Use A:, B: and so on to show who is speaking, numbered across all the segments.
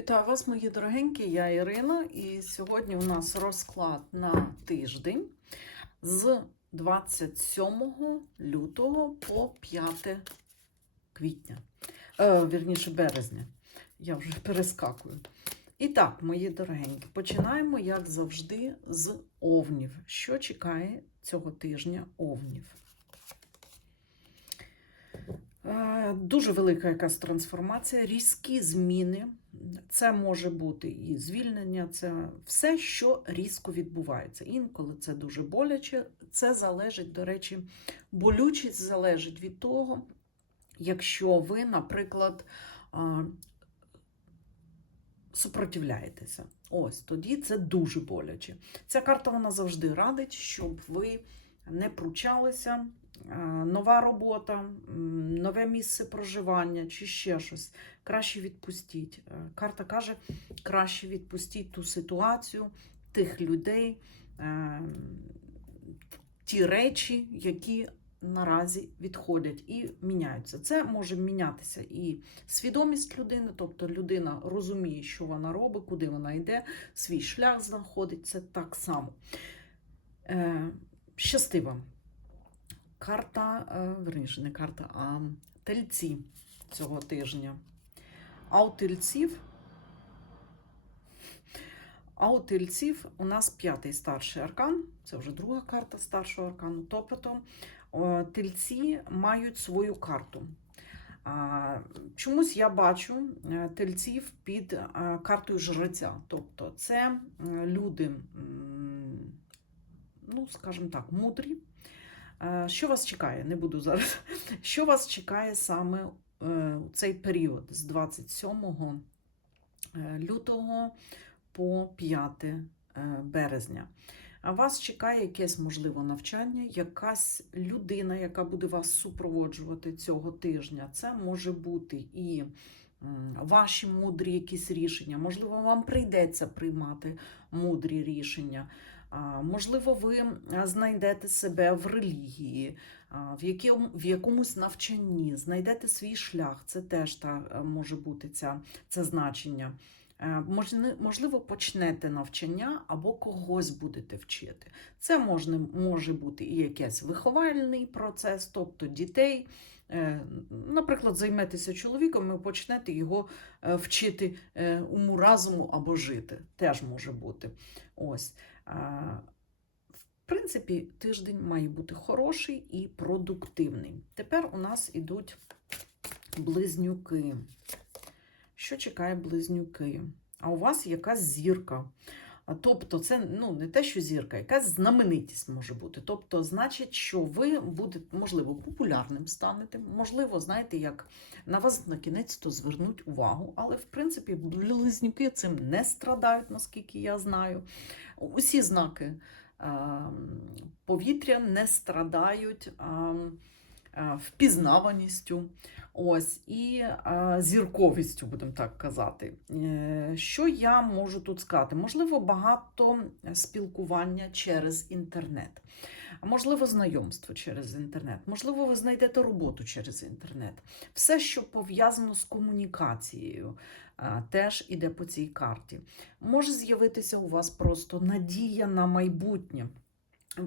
A: Вітаю вас, мої дорогенькі, я Ірина, і сьогодні у нас розклад на тиждень з 27 лютого по 5 квітня, е, вірніше березня. Я вже перескакую. І так, мої дорогенькі, починаємо, як завжди, з овнів. Що чекає цього тижня овнів? Е, Дуже велика якась трансформація, різкі зміни. Це може бути і звільнення, це все, що різко відбувається. Інколи це дуже боляче. Це залежить, до речі, болючість залежить від того, якщо ви, наприклад, а, супротивляєтеся. Ось тоді це дуже боляче. Ця карта вона завжди радить, щоб ви не пручалися. Нова робота, нове місце проживання чи ще щось. Краще відпустіть. Е, Карта каже, краще відпустіть ту ситуацію, тих людей, е, ті речі, які наразі відходять і міняються. Це може мінятися і свідомість людини, тобто людина розуміє, що вона робить, куди вона йде, свій шлях знаходить. Це так само. Е, Щасти вам. Карта, е, верніше, не карта, а тельці цього тижня. А у тельців, а у тельців у нас п'ятий старший аркан, це вже друга карта старшого аркану. Тобто тельці мають свою карту. Чомусь я бачу е, тельців під е, картою жреця. Тобто це люди, ну, скажімо так, мудрі. Е, Що вас чекає? Не буду зараз. Що вас чекає саме е, у цей період з 27 е, лютого по 5 е, березня? А вас чекає якесь можливо навчання, якась людина, яка буде вас супроводжувати цього тижня. Це може бути і ваші мудрі якісь рішення. Можливо, вам прийдеться приймати мудрі рішення. Можливо, ви знайдете себе в релігії, в, якому, в якомусь навчанні, знайдете свій шлях. Це теж так е, може бути ця, це значення. Е, Можливо, почнете навчання або когось будете вчити. Це можна, може бути і якийсь виховальний процес, тобто дітей. Е, Наприклад, займетеся чоловіком і почнете його вчити уму разуму або жити. Теж може бути. Ось. В принципі, тиждень має бути хороший і продуктивний. Тепер у нас ідуть близнюки. Що чекає близнюки? А у вас якась зірка. Тобто, це ну, не те, що зірка, якась знаменитість може бути. Тобто, значить, що ви будете, можливо, популярним станете, можливо, знаєте, як на вас на кінець то звернуть увагу, але в принципі близнюки цим не страдають, наскільки я знаю. Усі знаки повітря не страдають а, а, впізнаваністю. Ось, і зірковістю, будемо так казати. Е, Що я можу тут сказати? Можливо, багато спілкування через інтернет, можливо, знайомство через інтернет, можливо, ви знайдете роботу через інтернет. Все, що пов'язано з комунікацією, теж іде по цій карті. Може з'явитися у вас просто надія на майбутнє.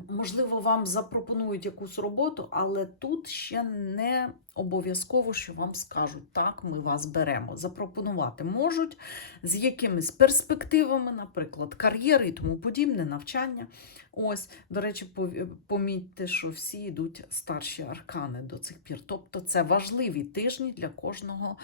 A: Можливо, вам запропонують якусь роботу, але тут ще не обов'язково, що вам скажуть, так, ми вас беремо. Запропонувати можуть з якимись перспективами, наприклад, кар'єри і тому подібне, навчання. Ось, до речі, помітьте, що всі йдуть старші аркани до цих пір. Тобто це важливі тижні для кожного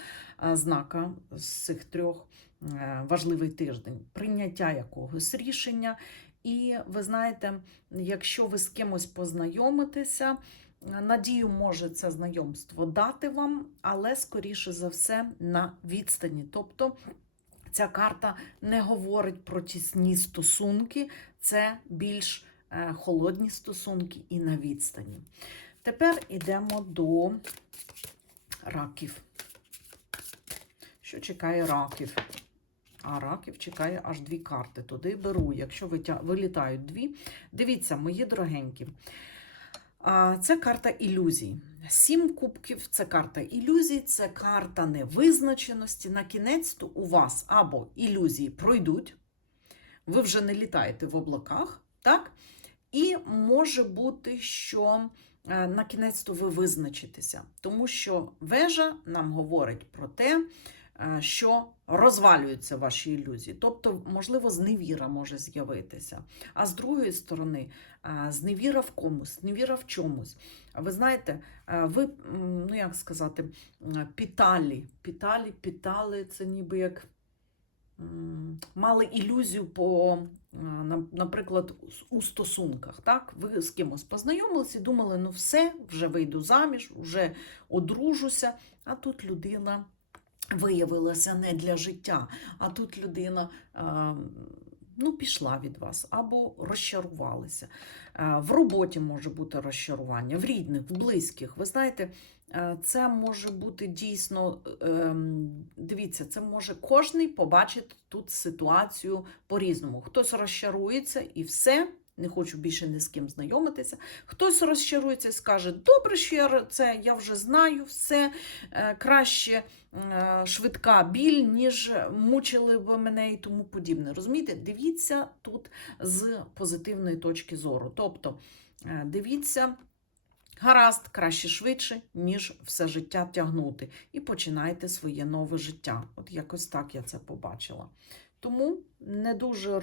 A: е, знака з цих трьох е, важливий тиждень. Прийняття якогось рішення. І ви знаєте, якщо ви з кимось познайомитеся, надію може це знайомство дати вам, але скоріше за все на відстані. Тобто ця карта не говорить про тісні стосунки, це більш е, холодні стосунки і на відстані. Тепер йдемо до раків. Що чекає раків? А раків чекає аж дві карти. Туди беру, якщо вилітають дві. Дивіться, мої дорогенькі. Це карта ілюзій. Сім кубків це карта ілюзій, це карта невизначеності. На кінець то у вас або ілюзії пройдуть, ви вже не літаєте в облаках, так? І може бути, що е, на кінець то ви визначитеся, тому що вежа нам говорить про те, що розвалюються ваші ілюзії. Тобто, можливо, зневіра може з'явитися. А з другої сторони, е, зневіра в комусь, зневіра в чомусь. Ви знаєте, е, ви, ну як сказати, м, питалі, питалі, питали, це ніби як мали ілюзію по, е, наприклад, у стосунках. Так? Ви з кимось познайомилися і думали, ну все, вже вийду заміж, вже одружуся, а тут людина. Виявилася не для життя, а тут людина е, ну, пішла від вас або розчарувалися. Е, В роботі може бути розчарування, в рідних, в близьких. Ви знаєте, е, це може бути дійсно, ем, дивіться, це може кожний побачити тут ситуацію по-різному. Хтось розчарується і все. Не хочу більше ні з ким знайомитися. Хтось розчарується і скаже: добре, що я це я вже знаю, все е, краще е, швидка біль, ніж мучили б мене і тому подібне. Розумієте, дивіться тут з позитивної точки зору. Тобто, е, дивіться. Гаразд, краще швидше, ніж все життя тягнути. І починайте своє нове життя. От якось так я це побачила. Тому не дуже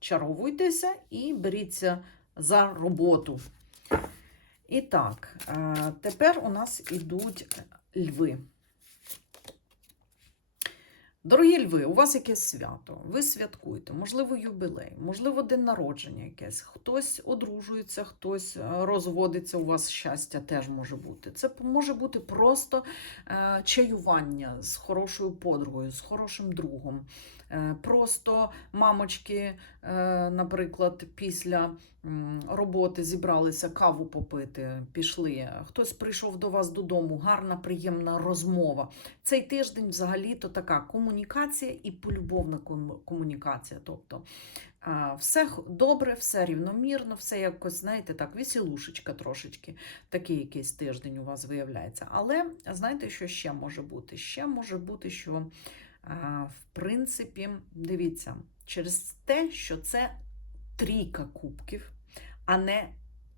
A: розчаровуйтеся і беріться за роботу. І так, е, тепер у нас ідуть льви. Дорогі льви, у вас якесь свято, ви святкуєте, можливо, юбілей, можливо, день народження якесь, хтось одружується, хтось е, розводиться, у вас щастя теж може бути. Це може бути просто е, чаювання з хорошою подругою, з хорошим другом. Е, Просто мамочки, е, наприклад, після роботи зібралися каву попити, пішли. Хтось прийшов до вас додому, гарна, приємна розмова. Цей тиждень взагалі то така комунікація і полюбовна комунікація. Тобто все добре, все рівномірно, все якось, знаєте, так, веселушечка трошечки. Такий якийсь тиждень у вас виявляється. Але знаєте, що ще може бути? Ще може бути, що в принципі, дивіться, через те, що це трійка кубків, а не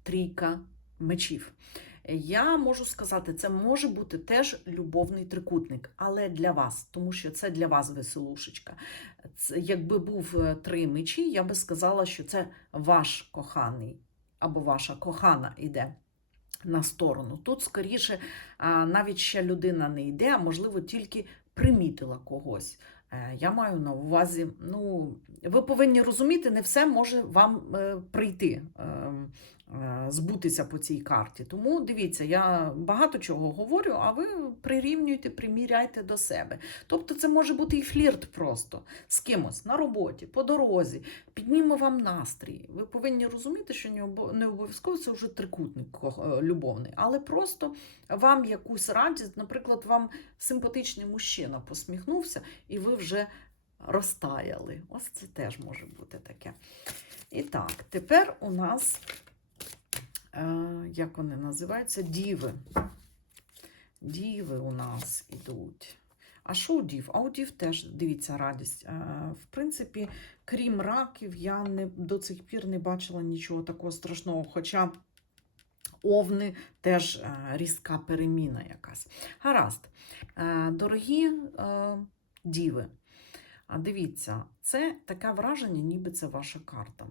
A: трійка мечів. Я можу сказати, це може бути теж любовний трикутник, але для вас, тому що це для вас веселушечка. Це, якби був е, три мечі, я би сказала, що це ваш коханий або ваша кохана іде на сторону. Тут, скоріше, навіть ще людина не йде, а можливо, тільки примітила когось. Е, Я маю на увазі, ну, ви повинні розуміти, не все може вам е, прийти, е, е, збутися по цій карті. Тому дивіться, я багато чого говорю, а ви прирівнюйте, приміряйте до себе. Тобто це може бути і флірт просто з кимось на роботі, по дорозі, підніме вам настрій. Ви повинні розуміти, що не обов'язково це вже трикутник е, любовний, але просто вам якусь радість, наприклад, вам симпатичний мужчина посміхнувся, і ви вже розтаяли. Ось це теж може бути таке. І так, тепер у нас, е, як вони називаються, діви. Діви у нас ідуть. А що у дів? А у дів теж дивіться радість. Е, В принципі, крім раків, я не, до цих пір не бачила нічого такого страшного. Хоча овни теж е, різка переміна якась. Гаразд. Е, Дорогі е, діви, дивіться, це таке враження, ніби це ваша карта.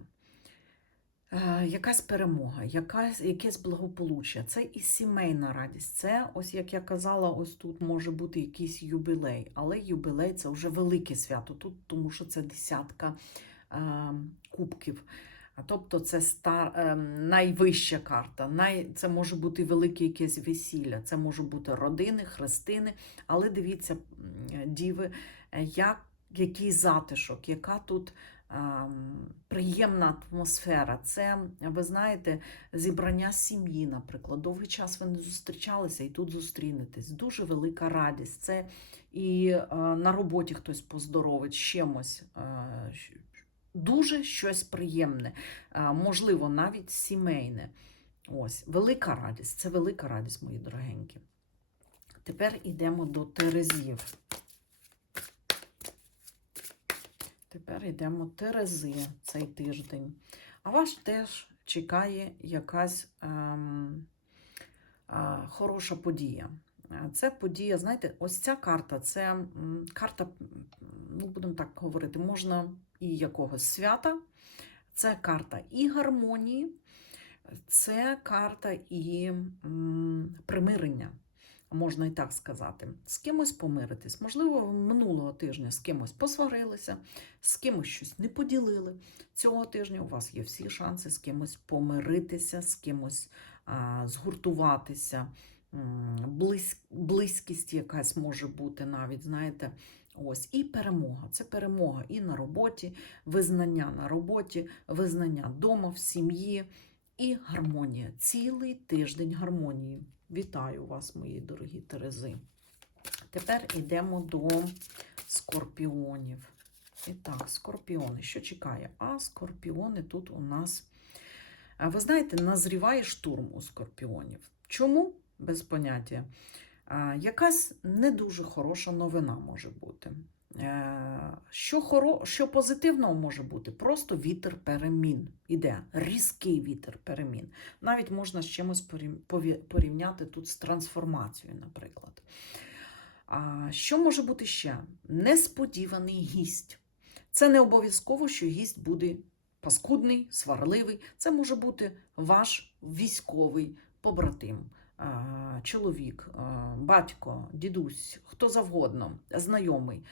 A: Е, Якась перемога, якась, якесь благополуччя, це і сімейна радість. Це, ось як я казала, ось тут може бути якийсь юбілей, але юбілей це вже велике свято, тут, тому що це десятка е, кубків. Тобто це стар, е, найвища карта. Най, це може бути велике якесь весілля, це може бути родини, хрестини. Але дивіться, діви, як, який затишок, яка тут приємна атмосфера. Це, ви знаєте, зібрання сім'ї, наприклад. Довгий час ви не зустрічалися і тут зустрінетесь. Дуже велика радість. Це і е, на роботі хтось поздоровить з чимось. Е, дуже щось приємне, е, можливо, навіть сімейне. Ось, велика радість. Це велика радість, мої дорогенькі. Тепер йдемо до Терезів. Тепер йдемо Терези цей тиждень. А вас теж чекає якась ем, а, хороша подія. Е, Це подія, знаєте, ось ця карта це карта, ну будемо так говорити, можна і якогось свята. Це карта і гармонії, це карта і м, примирення, можна і так сказати. З кимось помиритись. Можливо, минулого тижня з кимось посварилися, з кимось щось не поділили. Цього тижня у вас є всі шанси з кимось помиритися, з кимось а, згуртуватися. Близь, близькість якась може бути навіть, знаєте. Ось і перемога. Це перемога і на роботі, визнання на роботі, визнання вдома, в сім'ї і гармонія. Цілий тиждень гармонії. Вітаю вас, мої дорогі Терези. Тепер йдемо до скорпіонів. І так, скорпіони. Що чекає? А скорпіони тут у нас, ви знаєте, назріває штурм у скорпіонів. Чому? Без поняття. Якась не дуже хороша новина може бути. Е, Що, хоро... що позитивного може бути? Просто вітер перемін. Іде різкий вітер перемін. Навіть можна з чимось порівняти тут з трансформацією, наприклад. А що може бути ще? Несподіваний гість. Це не обов'язково, що гість буде паскудний, сварливий. Це може бути ваш військовий побратим, чоловік, батько, дідусь, хто завгодно, знайомий,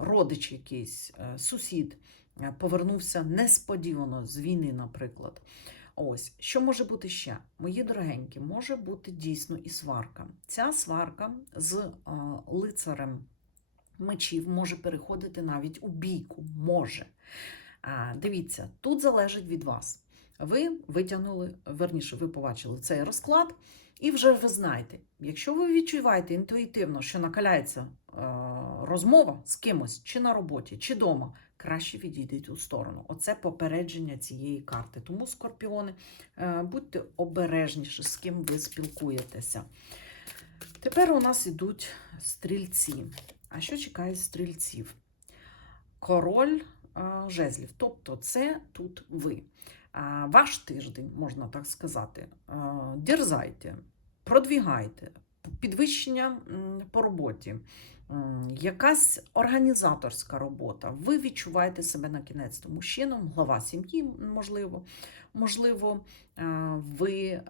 A: родич якийсь, сусід повернувся несподівано з війни, наприклад. Ось, що може бути ще? Мої дорогенькі, може бути дійсно і сварка. Ця сварка з лицарем мечів може переходити навіть у бійку. Може. Дивіться, тут залежить від вас. Ви витягнули, верніше, ви побачили цей розклад, і вже ви знаєте, якщо ви відчуваєте інтуїтивно, що накаляється е, розмова з кимось, чи на роботі, чи вдома, краще відійдіть у сторону. Оце попередження цієї карти. Тому, скорпіони, е, будьте обережніші, з ким ви спілкуєтеся. Тепер у нас ідуть стрільці. А що чекає стрільців? Король е, жезлів. Тобто, це тут ви. Ваш тиждень, можна так сказати. Дерзайте, продвігайте, підвищення по роботі, якась організаторська робота. Ви відчуваєте себе на кінець мужчином, глава сім'ї, можливо. Можливо, ви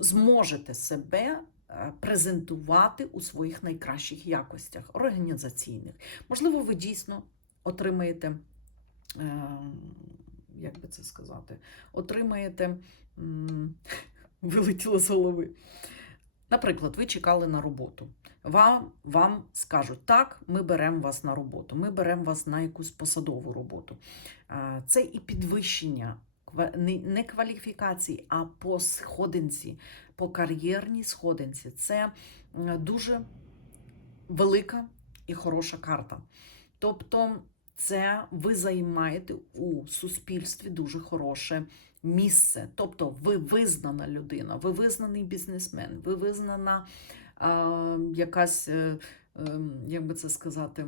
A: зможете себе презентувати у своїх найкращих якостях організаційних. Можливо, ви дійсно отримаєте, е, як би це сказати, отримаєте, вилетіло з голови. Наприклад, ви чекали на роботу. Вам, вам скажуть, так, ми беремо вас на роботу, ми беремо вас на якусь посадову роботу. Це і підвищення не- не кваліфікації, а по сходинці, по кар'єрній сходинці. Це е, дуже велика і хороша карта. Тобто, це ви займаєте у суспільстві дуже хороше місце. Тобто, ви визнана людина, ви визнаний бізнесмен, ви визнана а, якась, е, е, як би це сказати,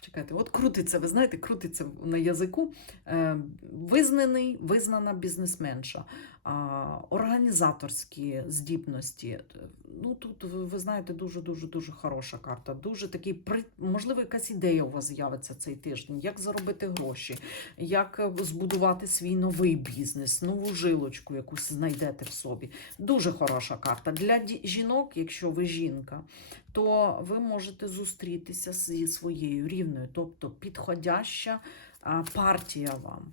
A: чекайте, от крутиться, ви знаєте, крутиться на язику. Е, визнаний, визнана бізнесменша, організаторські здібності. Ну, тут, ви, знаєте, дуже-дуже дуже хороша карта. Дуже такий, можливо, якась ідея у вас з'явиться цей тиждень, як заробити гроші, як е, збудувати свій новий бізнес, нову жилочку якусь знайдете в собі. Дуже хороша карта. Для жінок, якщо ви жінка, то ви можете зустрітися зі своєю рівною, тобто підходяща партія вам.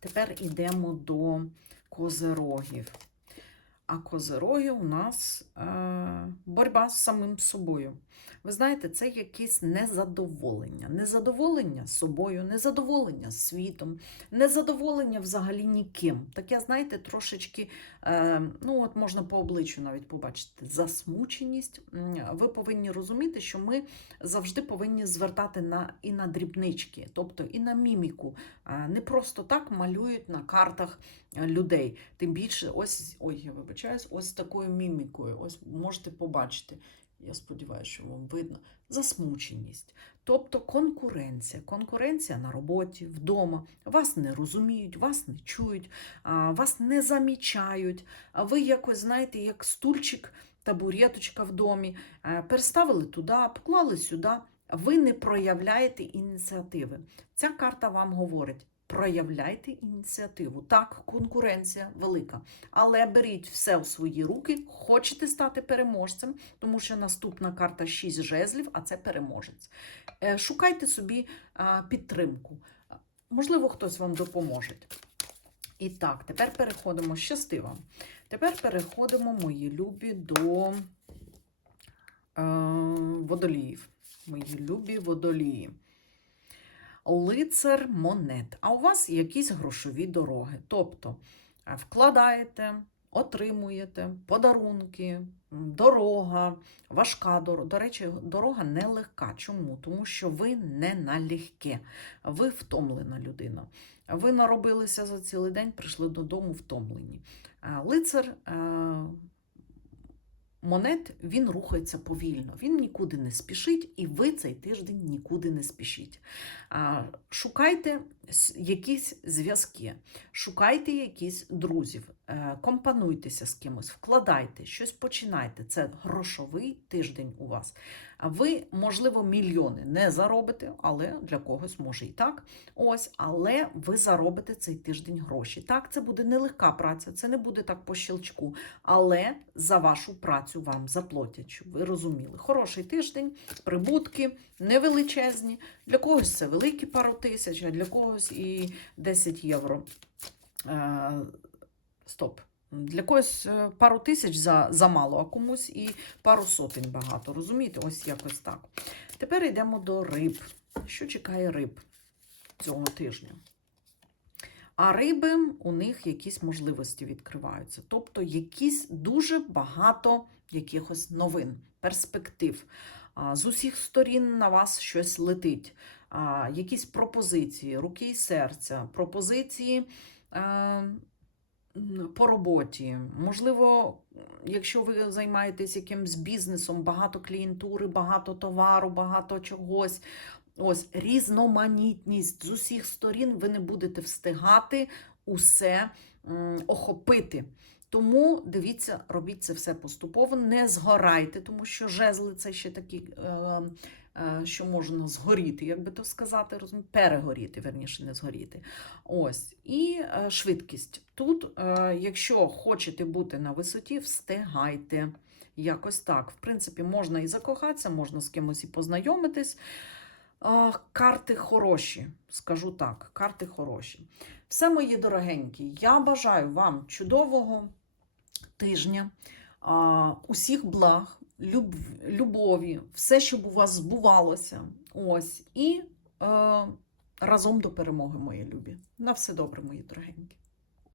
A: Тепер йдемо до козерогів. А козероги у нас е, боротьба з самим собою. ви знаєте, це якесь незадоволення. Незадоволення собою, незадоволення світом, незадоволення взагалі ніким. Таке, знаєте, трошечки, е, ну от можна по обличчю навіть побачити, засмученість. Ви повинні розуміти, що ми завжди повинні звертати на, і на дрібнички, тобто і на міміку. Не просто так малюють на картах е, людей. Тим більше, ось, ой, я вибачаюсь, ось такою мімікою. Ось можете побачити. Я сподіваюся, що вам видно. Засмученість, тобто конкуренція. Конкуренція на роботі, вдома. Вас не розуміють, вас не чують, вас не замічають. Ви якось, знаєте, як стульчик, табуреточка в домі, е, переставили туди, поклали сюди. Ви не проявляєте ініціативи. Ця карта вам говорить: проявляйте ініціативу. Так, конкуренція велика. Але беріть все в свої руки, хочете стати переможцем, тому що наступна карта 6 жезлів, а це переможець. Е, Шукайте собі підтримку. Можливо, хтось вам допоможе. І так, тепер переходимо щасти вам. Тепер переходимо, мої любі, до е, водоліїв. Мої любі водолії. Лицар монет. А у вас якісь грошові дороги. Тобто е, вкладаєте, отримуєте подарунки, дорога, важка дорога. До речі, дорога нелегка. Чому? Тому що ви не налегке, ви втомлена людина. Ви наробилися за цілий день, прийшли додому втомлені. Е, Лицар е, монет він рухається повільно, він нікуди не спішить, і ви цей тиждень нікуди не спішіть. Шукайте якісь зв'язки, шукайте якісь друзів, компонуйтеся з кимось, вкладайте, щось починайте. Це грошовий тиждень у вас. Ви, можливо, мільйони не заробите, але для когось може і так. Ось, але ви заробите цей тиждень гроші. Так, це буде нелегка праця, це не буде так по щелчку, але за вашу працю вам заплатять, щоб ви розуміли. Хороший тиждень, прибутки невеличезні. Для когось це великі пару тисяч, а для когось і 10 євро. Е, стоп. Для когось е, пару тисяч за, замало, а комусь і пару сотень багато. Розумієте? Ось якось так. Тепер йдемо до риб. Що чекає риб цього тижня? А риби у них якісь можливості відкриваються. Тобто якісь дуже багато якихось новин, перспектив. З усіх сторін на вас щось летить. Якісь пропозиції, руки і серця, пропозиції. По роботі, можливо, якщо ви займаєтесь якимсь бізнесом, багато клієнтури, багато товару, багато чогось. Ось різноманітність з усіх сторін ви не будете встигати усе охопити. Тому дивіться, робіть це все поступово, не згорайте, тому що жезли це ще такі, е, що можна згоріти, як би то сказати, розумі- перегоріти, верніше, не згоріти. Ось. І е, швидкість. Тут, е, якщо хочете бути на висоті, встигайте. Якось так. В принципі, можна і закохатися, можна з кимось і познайомитись. Карти хороші, скажу так, карти хороші. Все, мої дорогенькі, я бажаю вам чудового тижня, усіх благ, люб, любові, все, щоб у вас збувалося. Ось. І е, разом до перемоги, мої любі. На все добре, мої дорогенькі.